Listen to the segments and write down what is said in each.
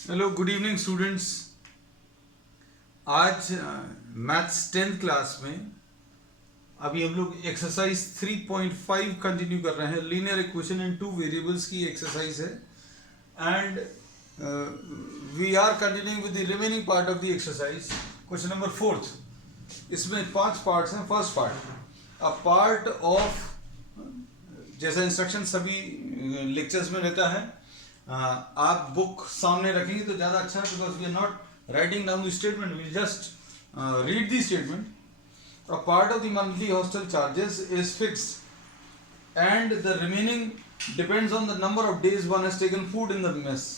Hello good evening students. आज maths 10th class में अभी हम लोग एक्सरसाइज 3.5 कंटिन्यू कर रहे हैं। Linear equation in two variables की एक्सरसाइज है and we are continuing with the remaining part of the exercise. Question number 4th, इसमें 5 पार्ट्स हैं। First part, a part of, जैसा इंस्ट्रक्शन सभी लेक्चर्स में रहता है, आप बुक सामने रखेंगे तो ज़्यादा अच्छा है, because we are not writing down the statement, we just read the statement. A part of the monthly hostel charges is fixed and the remaining depends on the number of days one has taken food in the mess.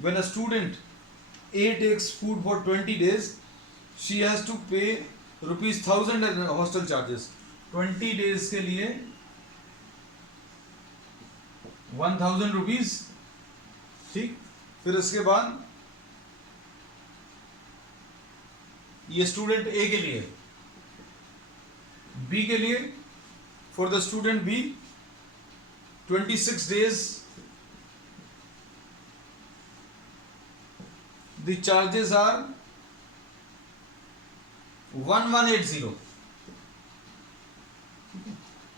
When a student A takes food for 20 days, she has to pay ₹1000 as hostel charges. 20 days के लिए 1000 rupees, ठीक। फिर उसके बाद ये student ए के लिए, B के लिए, for the student B 26 days the charges are 1180।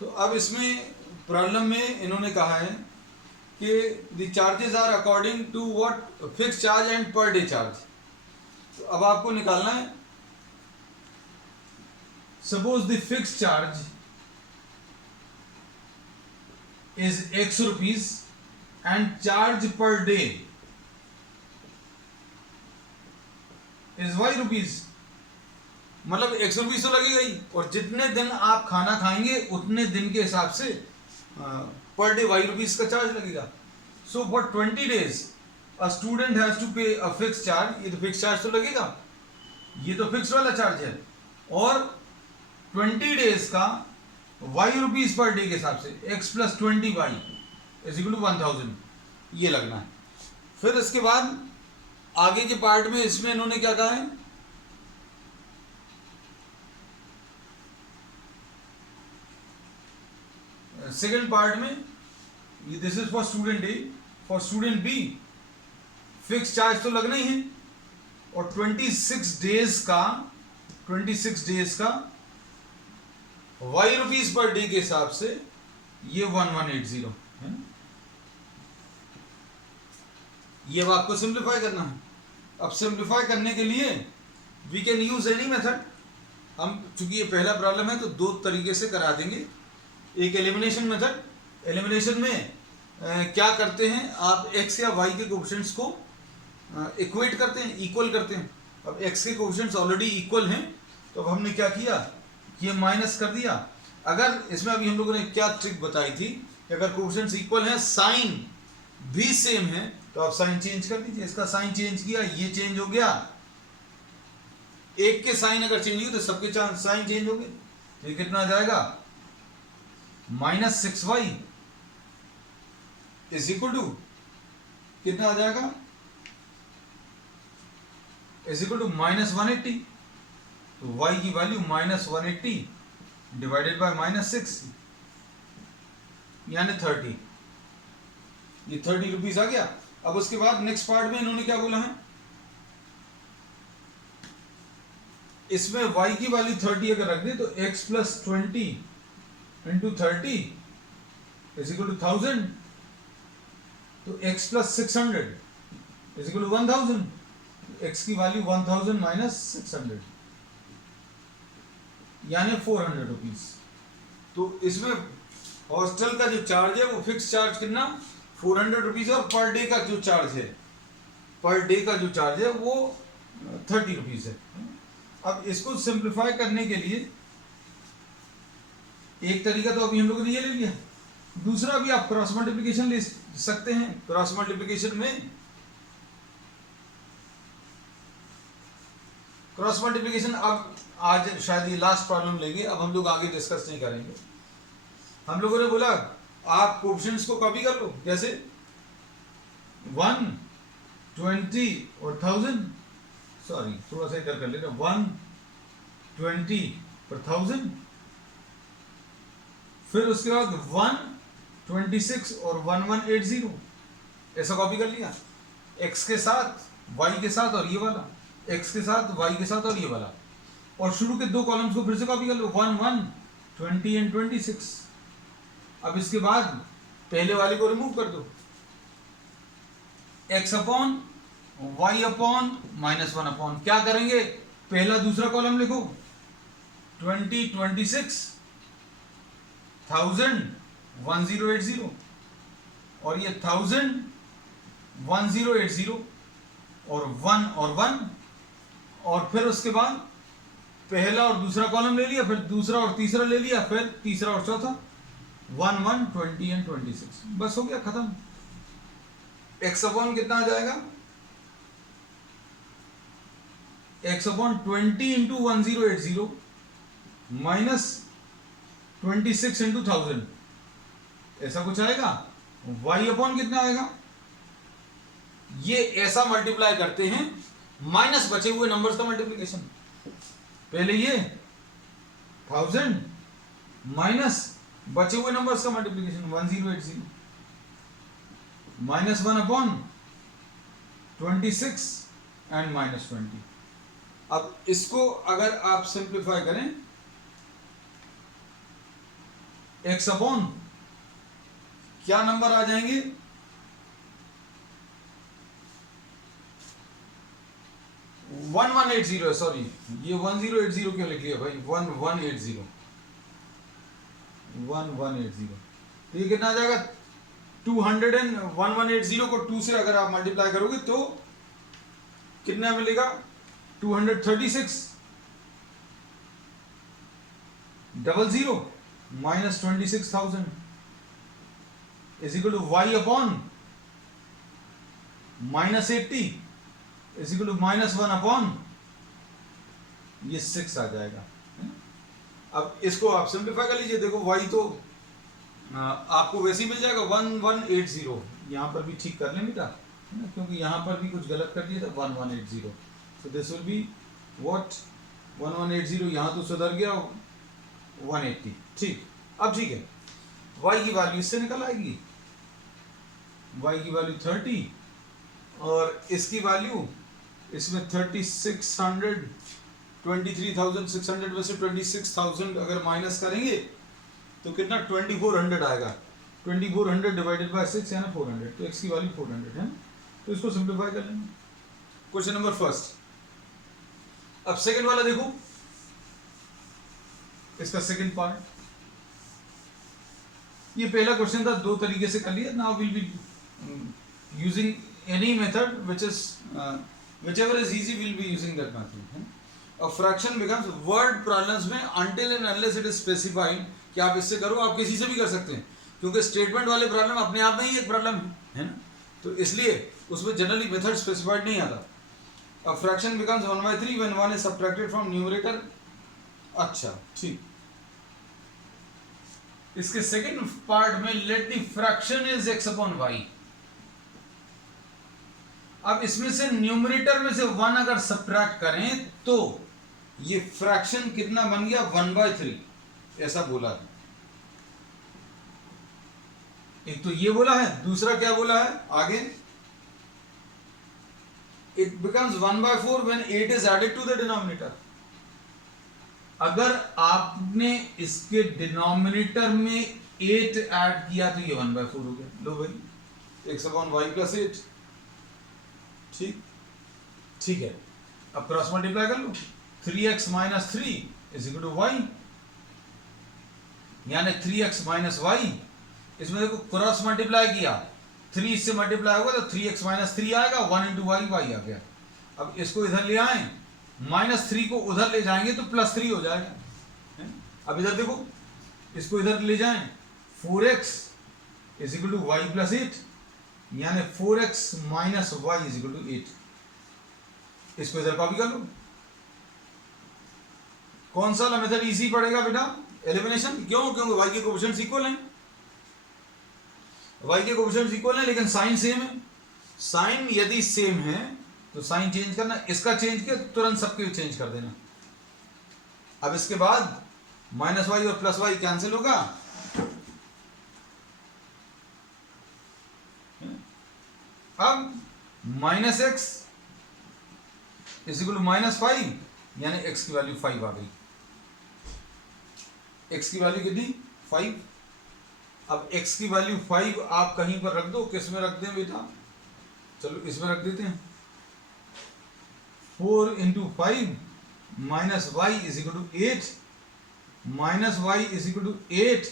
तो अब इसमें प्रॉब्लम में इन्होंने कहा है कि the charges are according to what fix charge and per day charge. तो अब आपको निकालना है, suppose the fix charge is X rupees and charge per day is Y rupees. मतलब X रुपीज तो लगेगा ही, और जितने दिन आप खाना खाएंगे उतने दिन के हिसाब से पर डे Y रुपीज का चार्ज लगेगा। So for 20 days a student has to pay a fix charge. ये तो फिक्स चार्ज तो लगेगा, ये तो फिक्स वाला चार्ज है, और 20 days का Y रुपीज पर डे के हिसाब से X + 20Y is equal to 1000, ये लगना है। फिर इसके बाद आगे के पार्ट में इसमें इन्होंने क्या कहा है, सेकेंड पार्ट में, this is for student A, for student B fix charge तो लगना ही है, और 26 डेज का Y रुपीज पर डे के हिसाब से ये 1180 है। ये आपको सिंप्लीफाई करना है। अब सिंप्लीफाई करने के लिए we can use any method. हम चूंकि ये पहला प्रॉब्लम है तो दो तरीके से करा देंगे। एक एलिमिनेशन मेथड, एलिमिनेशन में क्या करते हैं आप, x या y के कोएफिशिएंट्स को इक्वेट करते हैं, इक्वल करते हैं। अब x के कोएफिशिएंट्स ऑलरेडी इक्वल हैं, तो अब हमने क्या किया, ये माइनस कर दिया। अगर इसमें अभी हम लोगों ने क्या ट्रिक बताई थी कि अगर कोएफिशिएंट्स इक्वल हैं, साइन भी सेम है, तो आप साइन चेंज कर दीजिए। इसका साइन चेंज किया, ये चेंज हो गया। एक के साइन अगर चेंज हुई तो सबके साइन चेंज हो गए। तो ये कितना आ जाएगा, -6y इज इक्वल टू कितना आ जाएगा, इज इक्वल टू -180। तो y की वैल्यू -180 डिवाइडेड बाय -6 यानी 30। ये 30 रुपीज आ गया। अब उसके बाद नेक्स्ट पार्ट में इन्होंने क्या बोला है, इसमें y की वैल्यू 30 अगर रख दे तो x + 20 into 30 is equal to 1000। तो x + 600 is equal to 1000। x की वैल्यू 1000 माइनस 600 यानी 400 रुपीज। तो इसमें हॉस्टल का जो चार्ज है वो फिक्स चार्ज कितना, 400 रुपीज, और पर डे का जो चार्ज है, पर डे का जो चार्ज है वो 30 रुपीज है। अब इसको सिंप्लीफाई करने के लिए एक तरीका तो अभी हम लोगों ने ये ले लिया, दूसरा भी आप क्रॉस मल्टीप्लिकेशन ले सकते हैं। क्रॉस मल्टीप्लिकेशन में, क्रॉस मल्टीप्लिकेशन अब आज शायद ये लास्ट प्रॉब्लम लेंगे, अब हम लोग आगे डिस्कस नहीं करेंगे। हम लोगों ने बोला आप कोएफिशिएंट्स को कॉपी कर लो, जैसे 1, 20 और 1000, सॉरी थोड़ा सा इधर कर लेना, 1, 20 और 1000, फिर उसके बाद 1, 26 और 1180 ऐसा कॉपी कर लिया। एक्स के साथ वाई के साथ और ये वाला, एक्स के साथ वाई के साथ और ये वाला, और शुरू के दो कॉलम्स को फिर से कॉपी कर लो, 1 1 20 एंड 26। अब इसके बाद पहले वाले को रिमूव कर दो, x upon y upon minus 1 upon, क्या करेंगे, पहला दूसरा कॉलम लिखो, 20 26 1000 1080, और ये 1000 1080 और 1 और 1, और फिर उसके बाद पहला और दूसरा कॉलम ले लिया, फिर दूसरा और तीसरा ले लिया, फिर तीसरा और चौथा, 1 1 20 एंड 26। बस हो गया, खत्म। एक्स अपॉन कितना आ जाएगा, x upon 20 into 1080 minus 26 into 1000, ऐसा कुछ आएगा। वाई अपॉन कितना आएगा, ये ऐसा मल्टीप्लाई करते हैं माइनस बचे हुए नंबर्स का मल्टीप्लिकेशन। पहले ये 1000 माइनस बचे हुए नंबर्स का multiplication 1080 minus 1 upon 26 and minus 20। अब इसको अगर आप सिंप्लीफाई करें, एक्स अपॉन क्या नंबर आ जाएंगे, 1180, सॉरी ये 1080 क्यों लिख लिया भाई, 1180 1180, तो ये कितना आ जाएगा, 200 एंड 1180 को 2 से अगर आप मल्टीप्लाई करोगे तो कितना मिलेगा, 236 00 minus 26,000 is equal to Y upon minus 80 is equal to minus 1 upon ये 6 आ जाएगा। अब इसको आप सिंप्लीफाई कर लीजिए, देखो y तो आपको वैसे ही मिल जाएगा 1180, यहाँ पर भी ठीक कर लें बेटा, है ना, क्योंकि यहाँ पर भी कुछ गलत कर दिया था, 1180, so this will be what 1180, यहाँ तो सुधर गया 180, ठीक। अब ठीक है, y की वैल्यू इससे निकल आएगी, y की वैल्यू 30 और इसकी वैल्यू इसमें 3600 23,600 में से 26,000 अगर माइनस करेंगे तो कितना 2400 आएगा, 2400 डिवाइडेड बाय 6 है ना 400, तो x की वैल्यू 400 है, तो इसको सिंप्लीफाई कर लेंगे। Question number first. अब सेकंड वाला देखो, इसका सेकंड पार्ट, ये पहला क्वेश्चन था, दो तरीके से कर लिया। Now will be using any method which is whichever is easy we'll be using that method. A fraction becomes word problems में until and unless it is specified कि आप इससे करो, आप किसी से भी कर सकते हैं, क्योंकि स्टेटमेंट वाले प्रॉब्लम अपने आप में ही एक प्रॉब्लम है ना, तो इसलिए उसमें जनरली मेथड स्पेसिफाइड नहीं आता। A fraction becomes 1/3 when 1 is subtracted from numerator। अच्छा ठीक, इसके सेकंड पार्ट में let the fraction is x upon y। अब इसमें से न्यूमरेटर में से 1 अगर सब्ट्रैक्ट करें तो ये फ्रैक्शन कितना बन गया, 1/3, ऐसा बोला है। एक तो ये बोला है, दूसरा क्या बोला है आगे, it becomes 1/4 when 8 is added to the denominator. अगर आपने इसके डिनोमिनेटर में 8 ऐड किया तो ये 1/4 हो गया। लो भाई x अपॉन y प्लस 8, ठीक ठीक है। अब क्रॉस मल्टीप्लाई कर लो, 3x minus 3 is equal to y, यानी 3x माइनस y। इसमें देखो क्रॉस मल्टीप्लाई किया, 3 इससे मल्टीप्लाई होगा तो 3x माइनस 3 आएगा, 1 इंटू वाई, वाई आ गया। अब इसको इधर ले आए, -3 को उधर ले जाएंगे तो +3 हो जाएगा। अब इधर देखो, इसको इधर ले जाएं, 4x is equal to Y plus 8, यानी 4x minus Y is equal to 8। इसको इधर कॉपी कर लो। कौन सा मेथड इजी पड़ेगा बेटा, एलिमिनेशन। क्यों, क्योंकि y के कोएफिशिएंट्स इक्वल हैं, y के कोएफिशिएंट्स इक्वल हैं, लेकिन साइन सेम है। साइन यदि सेम है तो साइन चेंज करना, इसका चेंज किया तो तुरंत सबके चेंज कर देना। अब इसके बाद -y और +y कैंसिल होगा, अब minus X is equal to minus 5, यानी एक्स की वैल्यू 5 आ गई। एक्स की वैल्यू कितनी? 5। अब x की वैल्यू 5 आप कहीं पर रख दो, किस में रख दें बेटा? चलो इसमें रख देते हैं। 4 into 5 minus Y is equal to 8, minus Y is equal to 8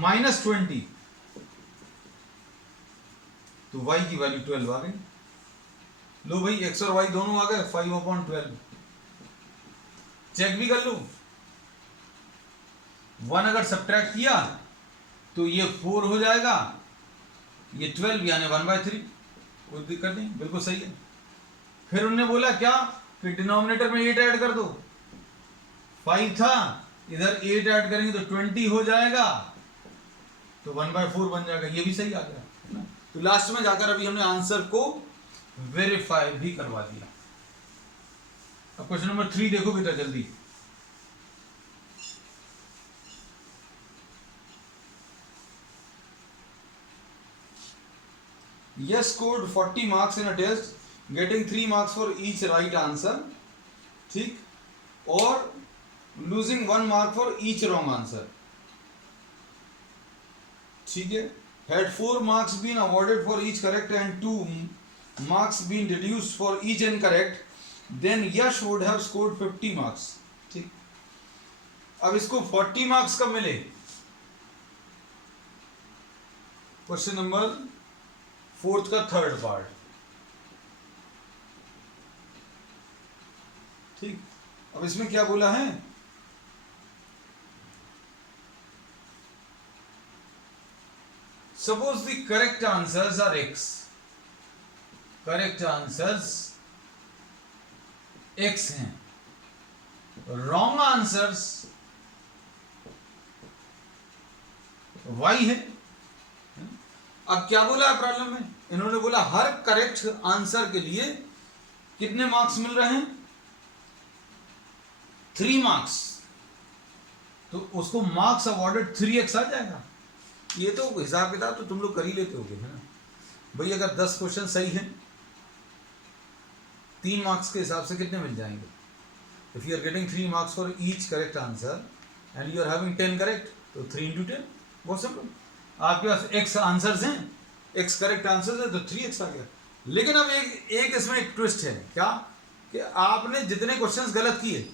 minus 20, तो y की वैल्यू 12 आ गई। लो भाई x और y दोनों आ गए, 5/12। चेक भी कर लो, 1 अगर सब्ट्रैक्ट किया तो ये 4 हो जाएगा, ये 12 यानी 1/3, कोई दिक्कत नहीं, बिल्कुल सही है। फिर उन्होंने बोला क्या कि डिनोमिनेटर में 8 ऐड कर दो, 5 था, इधर 8 ऐड करेंगे तो 20 हो जाएगा, तो 1/4 बन जाएगा, ये भी सही आ गया है ना। तो लास्ट में जाकर अभी हमने आंसर को वेरीफाई भी करवा दिया। अब क्वेश्चन नंबर 3 देखो बेटा जल्दी। Yes scored 40 marks in a test, getting 3 marks for each right answer, ठीक, और losing 1 mark for each wrong answer, ठीक है। Had 4 marks been awarded for each correct and 2 marks been reduced for each incorrect, then Yash would have scored 50 marks, ठीक। अब इसको 40 marks कब मिले? Question number 4 का 3rd पार्ट, ठीक। अब इसमें क्या बोला है? Suppose the correct answers are x, correct answers x हैं, रॉन्ग आंसर्स y है। अब क्या बोला है प्रॉब्लम में? इन्होंने बोला हर करेक्ट आंसर के लिए कितने मार्क्स मिल रहे हैं? 3 मार्क्स, तो उसको मार्क्स अवॉर्डेड 3x आ जाएगा। ये तो हिसाब किताब तो तुम लोग कर ही लेते होगे, है ना भाई। अगर 10 क्वेश्चन सही हैं, 3 मार्क्स के हिसाब से कितने मिल जाएंगे? If you are getting 3 marks for each correct answer and you are having 10 correct, तो 3 into 10, बहुत सिंपल। आपके पास x आंसर्स हैं, x करेक्ट आंसर्स है, तो 3x आ गया। लेकिन अब एक इसमें एक ट्विस्ट है, क्या कि आपने जितने क्वेश्चंस गलत किए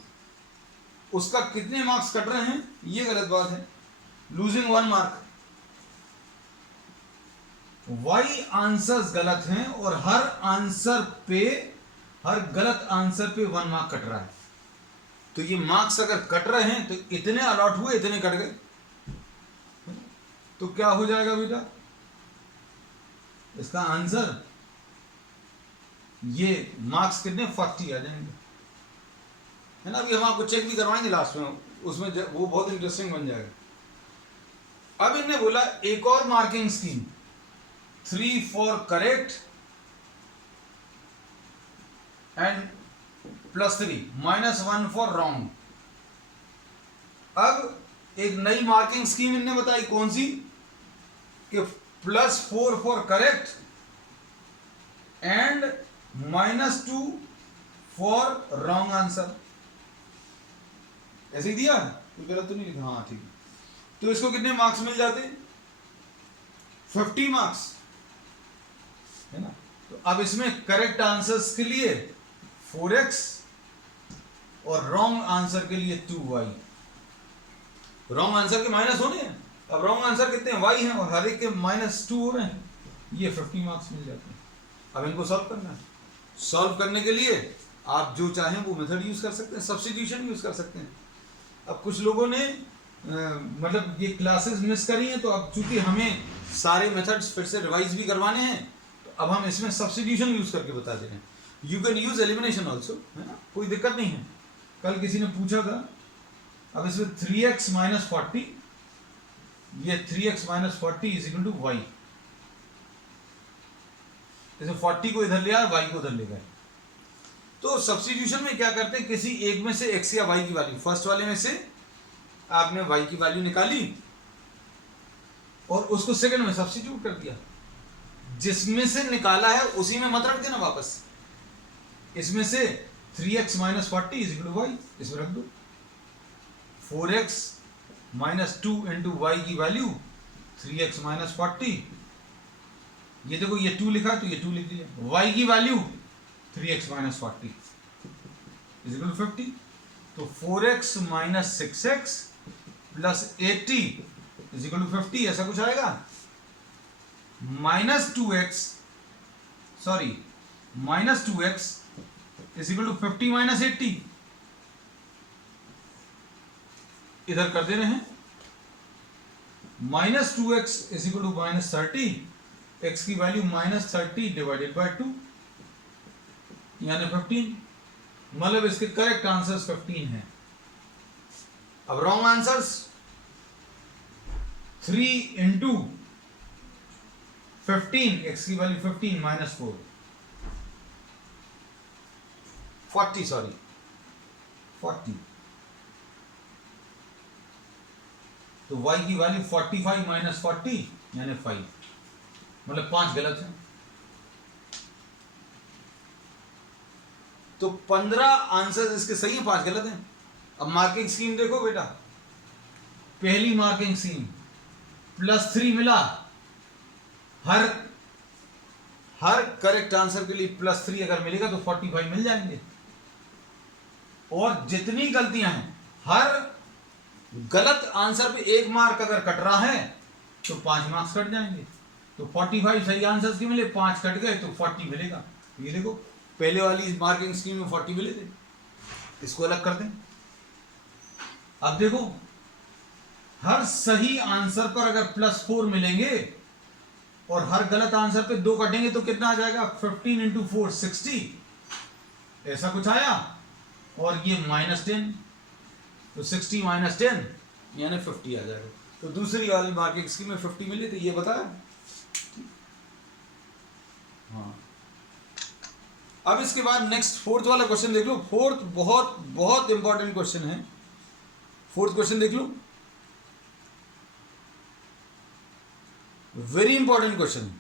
उसका कितने मार्क्स कट रहे हैं, ये गलत बात है। लूजिंग 1 मार्क, y आंसर्स गलत हैं और हर आंसर पे, हर गलत आंसर पे 1 मार्क कट रहा है। तो ये मार्क्स अगर कट रहे हैं तो इतने अलॉट हुए, इतने कट गए, तो क्या हो जाएगा बेटा? इसका आंसर ये मार्क्स कितने 40 आ जाएंगे, है ना। अभी हम आपको चेक भी करवाएंगे लास्ट में, उसमें वो बहुत इंटरेस्टिंग बन जाएगा। अब इन्होंने बोला एक और marking scheme, 3 for correct and +3 -1 for wrong. अब एक नई मार्किंग स्कीम इन्होंने बताई, कौन सी? कि +4 for correct and -2 for wrong answer. ऐसे ही दिया, कोई गलत तो नहीं लिखा? हाँ ठीक है। तो इसको कितने मार्क्स मिल जाते? 50 मार्क्स, है ना। तो अब इसमें करेक्ट आंसर्स के लिए 4x और रॉन्ग आंसर के लिए 2y। रॉन्ग आंसर के माइनस होने हैं, अब रॉन्ग आंसर कितने हैं? y हैं, और हर एक के -2 हो रहे हैं, ये 50 मार्क्स मिल जाते हैं। अब इनको सॉल्व करना है। सॉल्व करने के लिए आप जो चाहें वो मेथड यूज कर सकते हैं, सब्स्टिट्यूशन यूज कर सकते हैं। अब कुछ लोगों ने मतलब ये क्लासेस मिस करी हैं, तो अब चूंकि हमें सारे मेथड्स फिर से रिवाइज भी करवाने हैं, तो अब हम इसमें सब्स्टिट्यूशन यूज करके बता दे रहे हैं। You can use elimination also, है ना, कोई दिक्कत नहीं है। कल किसी ने पूछा था, अब इसमें 3x - 40, ये 3x - 40 = y। जैसे 40 को इधर ले आए, y को उधर ले गए। तो सब्स्टिट्यूशन में क्या करते हैं, किसी एक में से x या y की वैल्यू, फर्स्ट वाले में से आपने y की वैल्यू निकाली और उसको सेकंड में सब्स्टिट्यूट कर दिया। जिसमें से निकाला है उसी में मत रख देना वापस। इसमें से 3x minus 40 is equal to Y, इसमें रख दो। 4x माइनस 2 इंटू वाई की वैल्यू 3x माइनस 40, ये देखो ये 2 लिखा तो ये 2 लिख दिया। y की value 3x minus 40 is equal to 50। तो 4x minus 6x plus 80 is equal to 50, ऐसा कुछ आएगा। Minus 2x is equal to 50 minus 80, इधर कर दे रहे हैं। Minus 2x is equal to minus 30, x की वैल्यू माइनस 30 डिवाइडेड बाय 2 यानी 15, मतलब इसके करेक्ट आंसर्स 15 हैं। अब रॉन्ग आंसर्स 3 इंटू 15, x की वैल्यू 15 माइनस 40 तो y की वैल्यू 45 माइनस 40 यानी 5, मतलब 5 गलत है। तो 15 आंसर इसके सही है, 5 गलत हैं। अब मार्किंग स्कीम देखो बेटा, पहली मार्किंग स्कीम +3 मिला, हर करेक्ट आंसर के लिए +3 अगर मिलेगा तो 45 मिल जाएंगे। और जितनी गलतियां हैं, हर गलत आंसर पे 1 मार्क अगर कट रहा है तो 5 मार्क्स कट जाएंगे। तो 45 सही आंसर के मिले, 5 कट गए तो 40 मिलेगा। ये देखो पहले वाली मार्किंग स्कीम में 40 मिले थे, इसको अलग कर दें। अब देखो हर सही आंसर पर अगर +4 मिलेंगे और हर गलत आंसर पे 2 कटेंगे तो कितना आ जाएगा, 15 इंटू 4 60, ऐसा कुछ आया। और ये -10, तो 60 माइनस 10 यानी 50 आ जाएगा। तो दूसरी वाली मार्किंग स्कीम में 50 मिले थे, ये बताया। हाँ, अब इसके बाद नेक्स्ट फोर्थ वाला क्वेश्चन देख लो। फोर्थ बहुत बहुत इंपॉर्टेंट क्वेश्चन है। फोर्थ क्वेश्चन देख लो, वेरी इंपॉर्टेंट क्वेश्चन।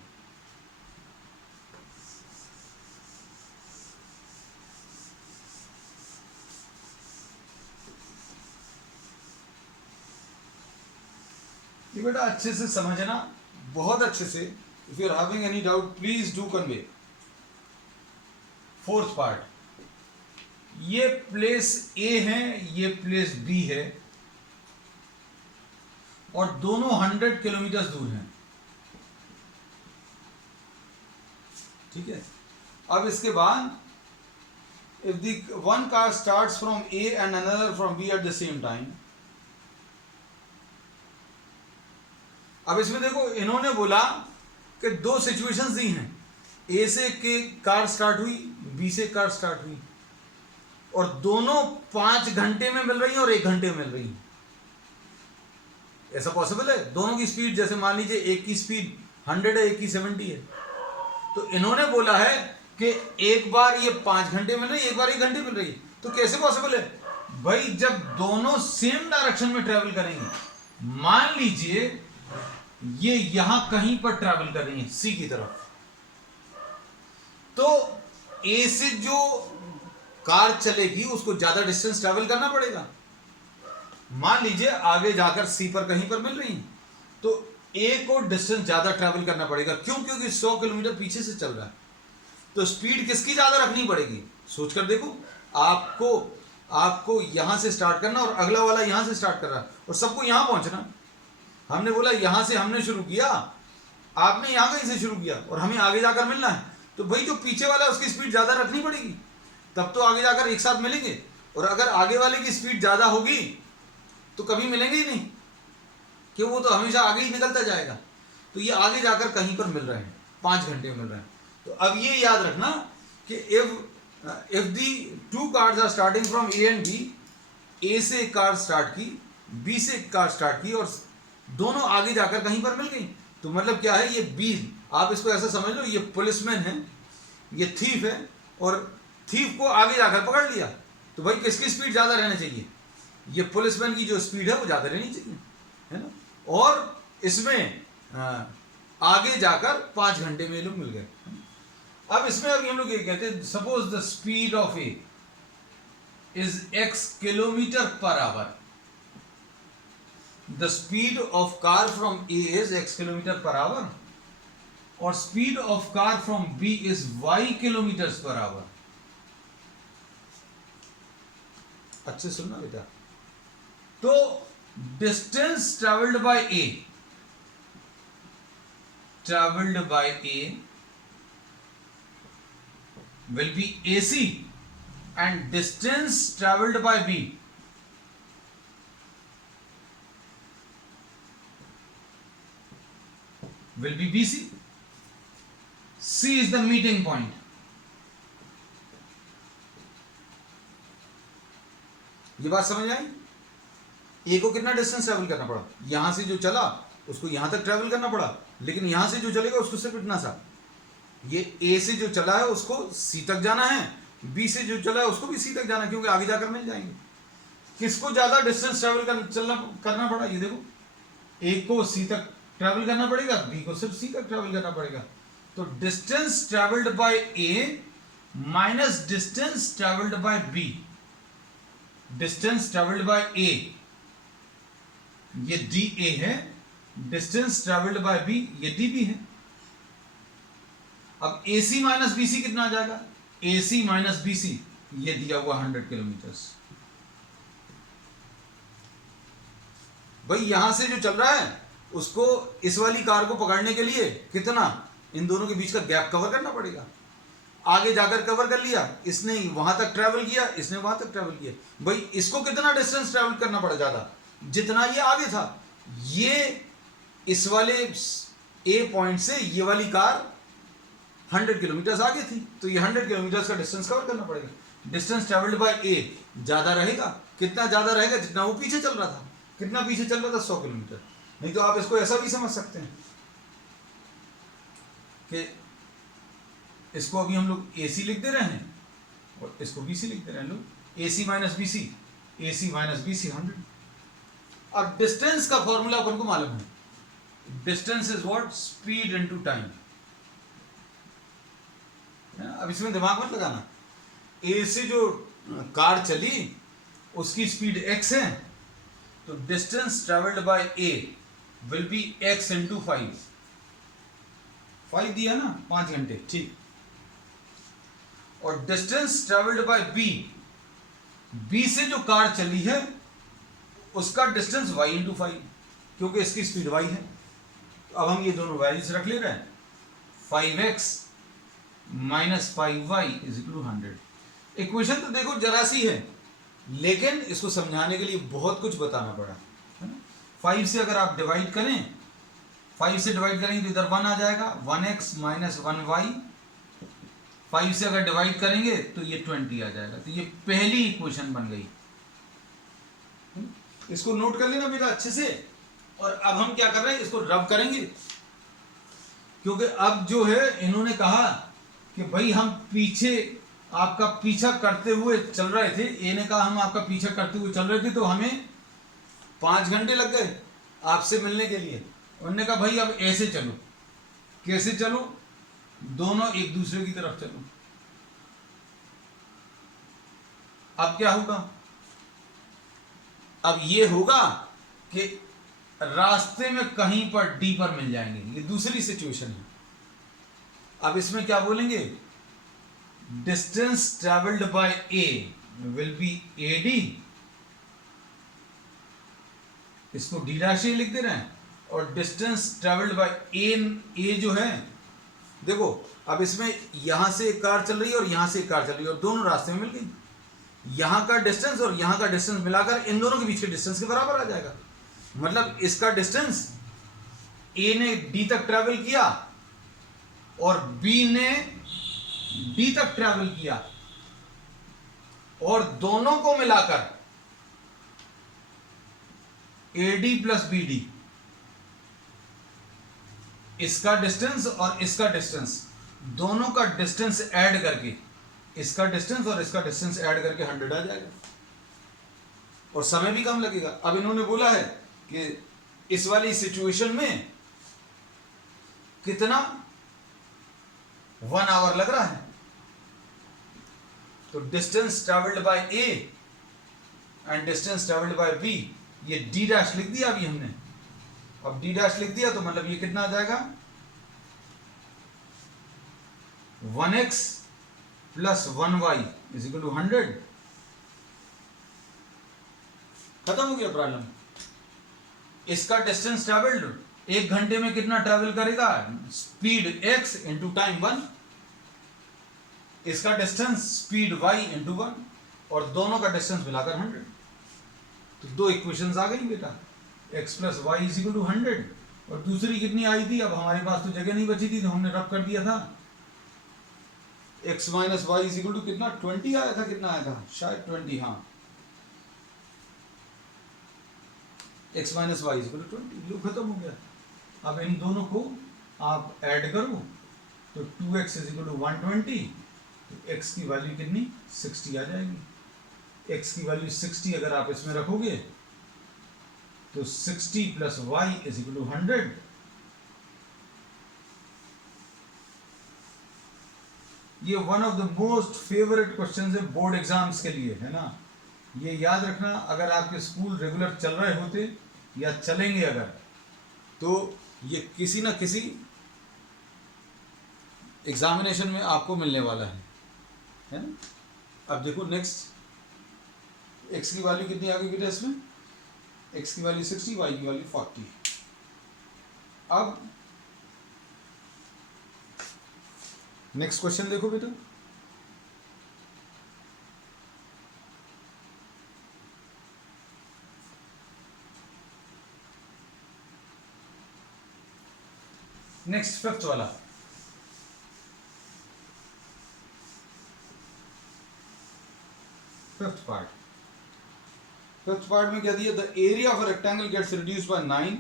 ये बेटा अच्छे से समझना, बहुत अच्छे से। If you are having any doubt please do convey. Fourth part, ये प्लेस ए है, ये प्लेस बी है, और दोनों 100 किलोमीटर दूर हैं। ठीक है। अब इसके बाद if the one car starts from A and another from B at the same time. अब इसमें देखो इन्होंने बोला कि 2 सिचुएशंस दी हैं, ए से के कार स्टार्ट हुई, बी से कार स्टार्ट हुई, और दोनों 5 घंटे में मिल रही हैं और 1 घंटे में मिल रही हैं। ऐसा पॉसिबल है? दोनों की स्पीड, जैसे मान लीजिए एक की स्पीड 100 है, एक की 70 है, तो इन्होंने बोला है कि एक बार ये 5 घंटे मिल रही है, एक बार 1 घंटे मिल रही है। तो कैसे पॉसिबल है भाई? जब दोनों सेम डायरेक्शन में ट्रेवल करेंगे, मान लीजिए ये यहां कहीं पर ट्रेवल कर रही है सी की तरफ, तो ए से जो कार चलेगी उसको ज्यादा डिस्टेंस ट्रेवल करना पड़ेगा। मान लीजिए आगे जाकर सी पर कहीं पर मिल रही है, तो ए को डिस्टेंस ज्यादा ट्रेवल करना पड़ेगा। क्यों? क्योंकि 100 किलोमीटर पीछे से चल रहा है। तो स्पीड किसकी ज्यादा रखनी पड़ेगी? सोचकर देखो, आपको यहां से स्टार्ट करना और अगला वाला यहां से स्टार्ट कर रहा है और सबको यहां पहुंचना। हमने बोला यहां से हमने शुरू किया, आपने यहां कहीं से शुरू किया और हमें आगे जाकर मिलना है, तो भाई जो पीछे वाला है उसकी स्पीड ज्यादा रखनी पड़ेगी, तब तो आगे जाकर एक साथ मिलेंगे। और अगर आगे वाले की स्पीड ज्यादा होगी तो कभी मिलेंगे ही नहीं, कि वो तो हमेशा आगे ही निकलता जाएगा। तो ये आगे जाकर कहीं पर मिल रहे हैं, 5 घंटे में मिल रहे हैं। तो अब ये याद रखना कि if the 2 cars are starting from A and B, A से एक कार स्टार्ट की, बी से एक कार स्टार्ट की, और दोनों आगे जाकर कहीं पर मिल गई, तो मतलब क्या है, ये बी, आप इसको ऐसा समझ लो, ये पुलिसमैन है, ये थीफ है, और थीफ को आगे जाकर पकड़ लिया। तो भाई किसकी स्पीड ज्यादा रहनी चाहिए? ये पुलिसमैन की जो स्पीड है वो ज्यादा रहनी चाहिए, है ना। और इसमें आगे जाकर 5 घंटे में ये लोग मिल गए। अब इसमें अभी हम लोग ये कहते हैं, suppose the speed of A is x kilometre per hour. The speed of car from A is x kilometre per hour और speed of car from B is y kilometre per hour. अच्छे सुनना बेटा। तो distance travelled by A, traveled by A will be AC and distance traveled by B will be BC. C is the meeting point. ये बात समझ आई? ए को कितना distance travel करना पड़ा? यहां से जो चला उसको यहां तक ट्रेवल करना पड़ा, लेकिन यहां से जो चलेगा उसको सिर्फ इतना सा। ये ए से जो चला है उसको सी तक जाना है, बी से जो चला है उसको भी सी तक जाना है, क्योंकि आगे जाकर मिल जाएंगे। किसको ज्यादा डिस्टेंस ट्रेवल करना पड़ा? ये देखो, ए को सी तक ट्रेवल करना पड़ेगा, बी को सिर्फ सी तक ट्रेवल करना पड़ेगा। तो distance travelled by A minus distance travelled by B, distance travelled by A ये डी ए है, डिस्टेंस ट्रेवल्ड बाय बी ये डी बी है। अब ए सी माइनस बी सी कितना आ जाएगा? ए सी माइनस बी सी ये दिया हुआ 100 किलोमीटर। भाई यहां से जो चल रहा है उसको इस वाली कार को पकड़ने के लिए कितना इन दोनों के बीच का गैप कवर करना पड़ेगा। आगे जाकर कवर कर लिया, इसने वहां तक ट्रेवल किया, इसने वहां तक ट्रेवल किया। भाई इसको कितना डिस्टेंस ट्रेवल करना पड़ा? ज्यादा, जितना ये आगे था। ये इस वाले ए पॉइंट से ये वाली कार 100 किलोमीटर आगे थी, तो ये 100 किलोमीटर का डिस्टेंस कवर करना पड़ेगा। डिस्टेंस ट्रेवल्ड बाय ए ज्यादा रहेगा। कितना ज्यादा रहेगा? जितना वो पीछे चल रहा था। कितना पीछे चल रहा था? 100 किलोमीटर। नहीं तो आप इसको ऐसा भी समझ सकते हैं कि इसको अभी हम लोग ए सी लिख दे रहे हैं और इसको बी सी लिख दे रहे हैं लोग। ए सी माइनस बी सी, ए सी माइनस बी सी 100। अब डिस्टेंस का फॉर्मूला अपन को मालूम है। Distance is what? Speed into time. अब इसमें दिमाग मत लगाना। ए से जो कार चली उसकी स्पीड x है, तो distance travelled by A will be x into 5। 5 दिया ना, 5 घंटे, ठीक। और distance travelled by B, B से जो कार चली है उसका डिस्टेंस y इंटू 5, क्योंकि इसकी स्पीड y है। तो अब हम ये दोनों वैल्यूज रख ले रहे हैं। 5x minus 5y is equal to 100। Equation तो देखो जरा सी है, लेकिन इसको समझाने के लिए बहुत कुछ बताना पड़ा, है ना। 5 से अगर आप डिवाइड करें, 5 से डिवाइड करेंगे तो इधर 1 आ जाएगा, 1x माइनस 1y। 5 से अगर डिवाइड करेंगे तो ये 20 आ जाएगा। तो ये पहली इक्वेशन बन गई। इसको नोट कर लेना बेटा अच्छे से। और अब हम क्या कर रहे हैं, इसको रब करेंगे, क्योंकि अब जो है इन्होंने कहा कि भाई हम पीछे आपका पीछा करते हुए चल रहे थे। ए ने कहा हम आपका पीछा करते हुए चल रहे थे, तो हमें 5 घंटे लग गए आपसे मिलने के लिए। उन्होंने कहा भाई अब ऐसे चलो। कैसे चलो? दोनों एक दूसरे की तरफ चलो। अब क्या होगा? अब ये होगा कि रास्ते में कहीं पर डी पर मिल जाएंगे। ये दूसरी सिचुएशन है। अब इसमें क्या बोलेंगे? Distance travelled by A will B AD, इसको डी डैश ए लिख दे रहे हैं। और डिस्टेंस ट्रेवल्ड बाय ए जो है, देखो अब इसमें यहां से एक कार चल रही है और यहां से एक कार चल रही है और दोनों रास्ते में मिल गई। यहां का डिस्टेंस और यहां का डिस्टेंस मिलाकर इन दोनों के बीच के डिस्टेंस के बराबर आ जाएगा। मतलब इसका डिस्टेंस ए ने डी तक ट्रेवल किया और बी ने डी तक ट्रेवल किया, और दोनों को मिलाकर AD प्लस BD, इसका डिस्टेंस और इसका डिस्टेंस, दोनों का डिस्टेंस ऐड करके, इसका डिस्टेंस और इसका डिस्टेंस ऐड करके 100 आ जाएगा और समय भी कम लगेगा। अब इन्होंने बोला है कि इस वाली सिचुएशन में कितना 1 आवर लग रहा है। तो distance travelled by A and distance travelled by B, ये डी डैश लिख दिया अभी हमने। अब डी डैश लिख दिया तो मतलब ये कितना आ जाएगा 1x plus 1y is equal to 100। खत्म हो गया प्रॉब्लम। इसका डिस्टेंस ट्रेवल्ड 1 घंटे में कितना ट्रेवल करेगा, स्पीड x इंटू टाइम 1। इसका डिस्टेंस स्पीड y इंटू 1, और दोनों का डिस्टेंस मिलाकर 100। तो दो इक्वेशंस आ गई बेटा, x plus Y is equal to 100। और दूसरी कितनी आई थी, अब हमारे पास तो जगह नहीं बची थी तो हमने रब कर दिया था, x minus Y is equal to कितना 20 आया था, कितना आया था शायद 20, हाँ x minus Y is equal to 20। लो खत्म हो गया। अब इन दोनों को आप ऐड करो तो 2x इज इक्वल टू 120, तो x की वैल्यू कितनी 60 आ जाएगी। x की वैल्यू 60 अगर आप इसमें रखोगे तो 60 plus Y is equal to 100। ये one of the most favourite question है बोर्ड एग्जाम्स के लिए, है ना। ये याद रखना, अगर आपके स्कूल रेगुलर चल रहे होते या चलेंगे अगर, तो ये किसी ना किसी एग्जामिनेशन में आपको मिलने वाला है ना। अब देखो नेक्स्ट, x की वैल्यू कितनी आ गई बेटा इसमें, x की वैल्यू 60, y की वैल्यू 40। अब नेक्स्ट क्वेश्चन देखो बेटा, नेक्स्ट फिफ्थ वाला। फिफ्थ पार्ट में क्या दिया, the area of a rectangle gets reduced by 9।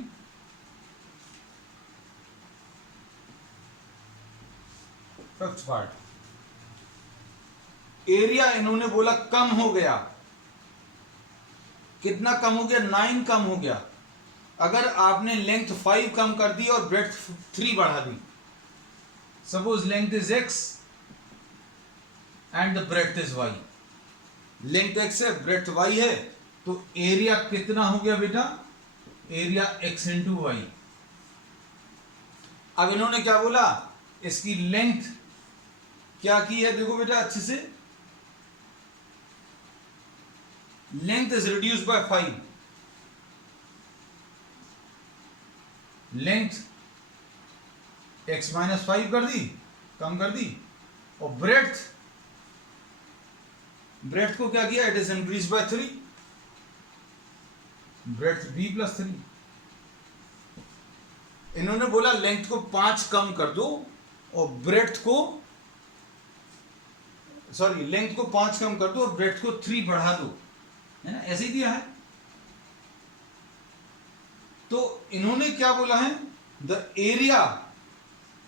Fifth part, area इन्होंने बोला कम हो गया। कितना कम हो गया, 9 कम हो गया। अगर आपने लेंथ 5 कम कर दी और ब्रेड्थ 3 बढ़ा दी, suppose length is x and the breadth is y, length x है ब्रेड्थ y है, तो एरिया कितना हो गया बेटा, एरिया x इंटू वाई। अब इन्होंने क्या बोला, इसकी लेंथ क्या की है, देखो बेटा अच्छे से, length is reduced by 5, length x minus 5 कर दी, कम कर दी, और ब्रेड्थ को क्या किया, it is increase by 3, breadth b plus 3। इन्होंने बोला लेंथ को 5 कम कर दो और ब्रेड्थ को, सॉरी लेंथ को 5 कम कर दो और ब्रेड्थ को 3 बढ़ा दो, है ना, ऐसे ही दिया है। तो इन्होंने क्या बोला है, the area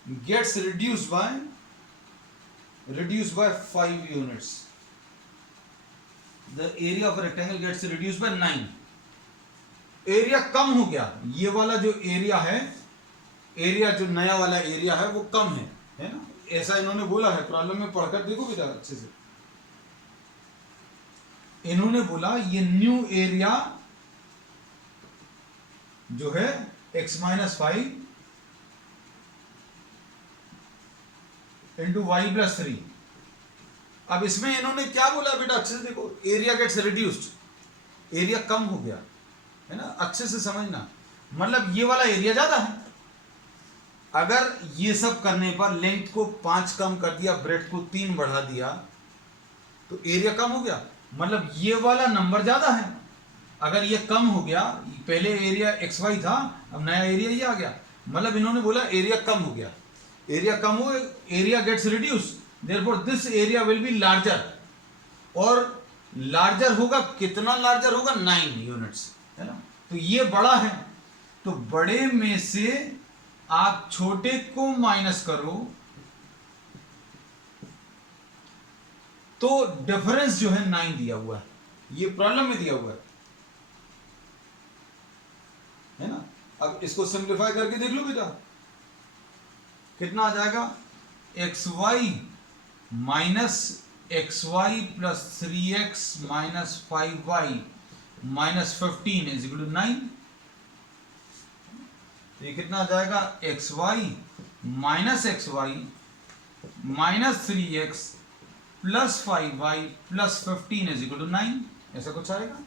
gets reduced by 5 units, the area of rectangle gets reduced by 9। Area कम हो गया, ये वाला जो एरिया है, एरिया जो नया वाला एरिया है वो कम है ना, ऐसा इन्होंने बोला है। प्रॉब्लम में पढ़कर देखो बेटा अच्छे से, इन्होंने बोला ये न्यू एरिया जो है x minus 5 into Y plus 3। अब इसमें इन्होंने क्या बोला बेटा अच्छे से देखो, एरिया गेट्स रिड्यूस्ड, एरिया कम हो गया, है ना, अच्छे से समझना, मतलब ये वाला एरिया ज्यादा है। अगर ये सब करने पर लेंथ को 5 कम कर दिया, ब्रेड्थ को 3 बढ़ा दिया, तो एरिया कम हो गया, मतलब ये वाला नंबर ज्यादा है। अगर ये कम हो गया, पहले एरिया एक्स वाई था, अब नया एरिया ये आ गया, मतलब इन्होंने बोला एरिया कम हो गया, एरिया कम हो, area gets reduce, therefore this area will be larger, और लार्जर होगा, कितना लार्जर होगा, 9 यूनिट्स, है ना। तो ये बड़ा है, तो बड़े में से आप छोटे को माइनस करो तो डिफरेंस जो है 9 दिया हुआ है, ये प्रॉब्लम में दिया हुआ है ना। अब इसको सिंप्लीफाई करके देख लो बेटा, कितना आ जाएगा, X Y minus X Y plus 3x minus 5y minus 15 is equal to 9। तो ये कितना आ जाएगा, X Y minus X Y minus 3x plus 5y plus 15 is equal to 9, ऐसा कुछ आएगा।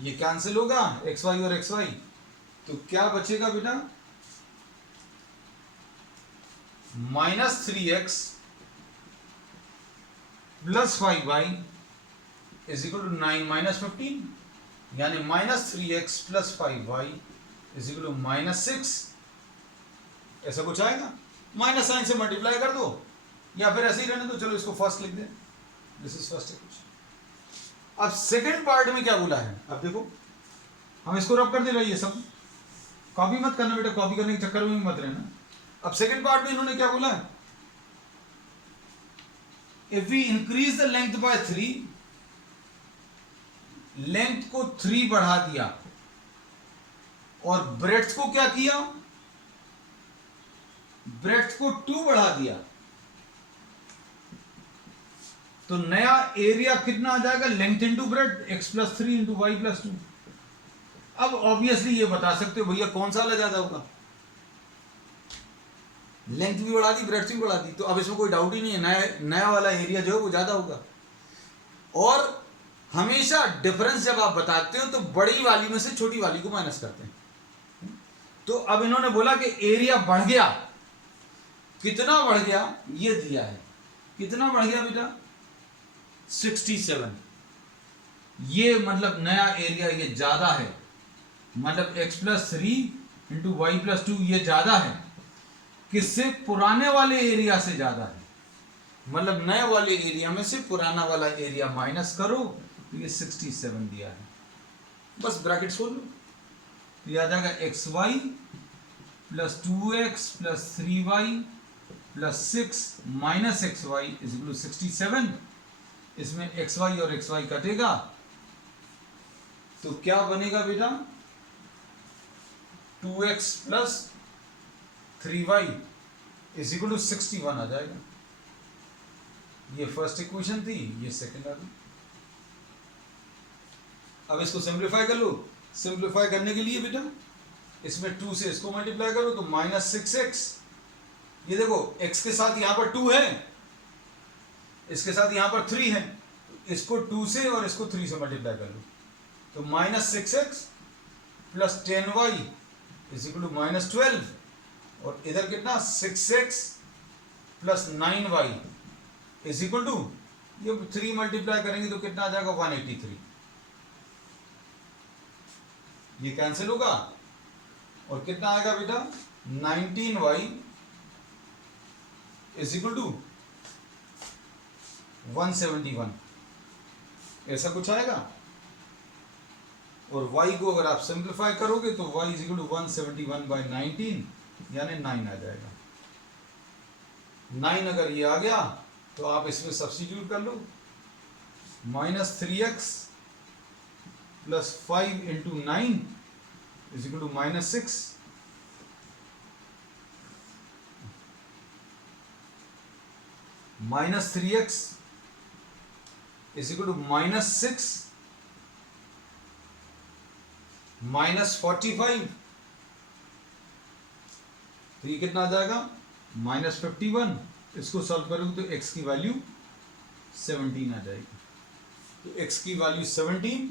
ये कैंसिल होगा एक्स वाई और एक्स वाई, तो क्या बचेगा बेटा, minus 3x plus 5y is equal to 9 minus 15, यानी minus 3x plus 5y is equal to minus 6, ऐसा कुछ आएगा। माइनस साइन से मल्टीप्लाई कर दो या फिर ऐसे ही रहने दो, चलो इसको फर्स्ट लिख दें, दिस इज फर्स्ट इक्वेशन। अब सेकंड पार्ट में क्या बोला है, अब देखो हम इसको रब कर दे रहे, ये सब कॉपी मत करना बेटा, कॉपी करने के चक्कर में मत रहना। अब सेकंड पार्ट में इन्होंने क्या बोला है, if we increase the length by 3, length को 3 बढ़ा दिया और ब्रेड्थ को क्या किया, ब्रेड्थ को 2 बढ़ा दिया, तो नया एरिया कितना आ जाएगा, length into breadth x plus 3 into Y plus 2। अब ऑब्वियसली ये बता सकते हो भैया कौन सा वाला ज्यादा होगा, लेंथ भी बढ़ा दी ब्रेड्थ भी बढ़ा दी, तो अब इसमें कोई डाउट ही नहीं है, नया वाला एरिया जो है वो ज्यादा होगा। और हमेशा डिफरेंस जब आप बताते हो तो बड़ी वाली में से छोटी वाली को माइनस करते हैं। तो अब इन्होंने बोला कि एरिया बढ़ गया, कितना बढ़ गया ये दिया है, कितना बढ़ गया बेटा, 67। ये मतलब नया एरिया ये ज्यादा है, मतलब x plus 3 into Y plus 2 ये ज्यादा है, किससे, पुराने वाले एरिया से ज्यादा है। मतलब नए वाले एरिया में से पुराना वाला एरिया माइनस करो तो ये 67 दिया है, बस ब्रैकेट खोल लो, तो ये आ जाएगा X Y plus 2x plus 3y plus 6 minus X Y is equal to 67। इसमें एक्स वाई और एक्स वाई कटेगा तो क्या बनेगा बेटा, 2x plus 3y is equal to 61 आ जाएगा। ये फर्स्ट इक्वेशन थी, ये सेकंड आ गई। अब इसको सिंप्लीफाई कर लो, सिंप्लीफाई करने के लिए बेटा इसमें 2 से इसको मल्टीप्लाई करो तो माइनस 6x, ये देखो x के साथ यहां पर 2 है, इसके साथ यहां पर 3 है, इसको 2 से और इसको 3 से मल्टीप्लाई कर लो तो minus 6x plus 10y is equal to minus 12, और इधर कितना 6x plus 9y is equal to, ये 3 मल्टीप्लाई करेंगे तो कितना आ जाएगा 183, ये कैंसिल होगा और कितना आएगा बेटा 19y इज इक्वल टू 171, ऐसा कुछ आएगा। और y को अगर आप सिंप्लीफाई करोगे तो y is equal to 171 by 19 यानी 9 आ जाएगा। 9 अगर ये आ गया तो आप इसमें सब्स्टिट्यूट कर लो, minus 3x plus 5 into 9 is equal to minus 6, minus 3x is equal to minus 6 minus 45, तो ये कितना आ जाएगा माइनस 51। इसको सॉल्व करोगे तो x की वैल्यू 17 आ जाएगी, तो x की वैल्यू 17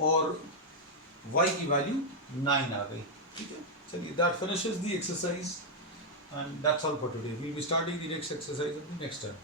और y की वैल्यू 9 आ गई। ठीक है, चलिए that finishes the exercise and that's all for today. We will be starting the next exercise in the next time.